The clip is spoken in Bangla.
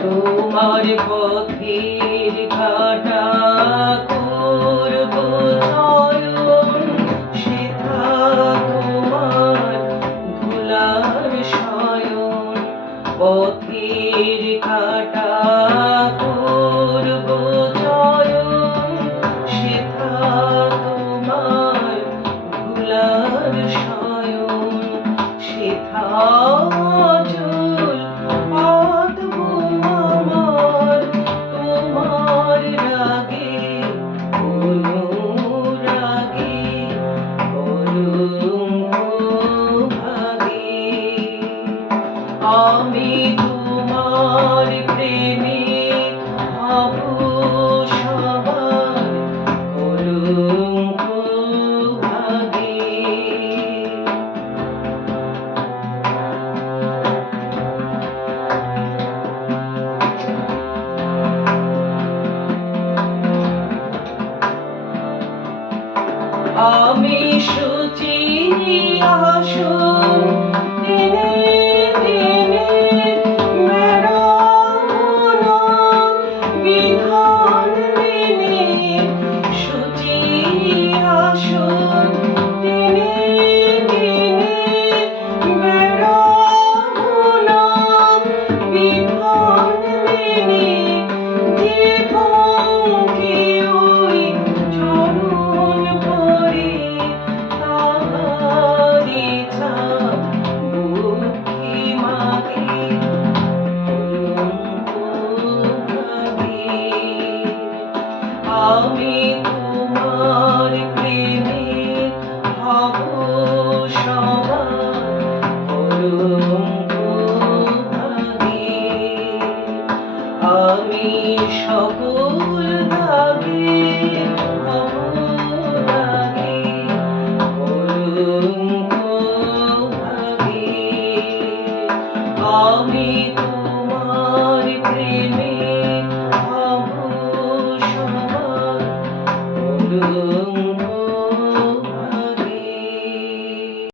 তোমার পথের কাঁটা করব চয়ন, সেথা তোমার ধুলার শয়ন। পথের কাঁটা করব চয়ন, সেথা তোমার ধুলার শয়ন। সেথা অচল পাতব আমার তোমার রাগে, অনুরাগে, কলঙ্ক ভাগে। আমি তোমার প্রেমে হব সবার কলঙ্ক ভাগে। আমি শুচি আসন টেনে টেনে বেড়াবো না বিধান মেনে। শুচি আসন টেনে টেনে বেড়াবো না বিধান মেনে। যে পঙ্কে ওই চরণ পড়ে তাহারি ছাপ বুকে মাগে, কলঙ্ক ভাগে। আমি তোমার প্রেমে হব সবার কলঙ্ক ভাগে। আমি সকল দাগে হব রাগে, কলঙ্ক ভাগে। আমি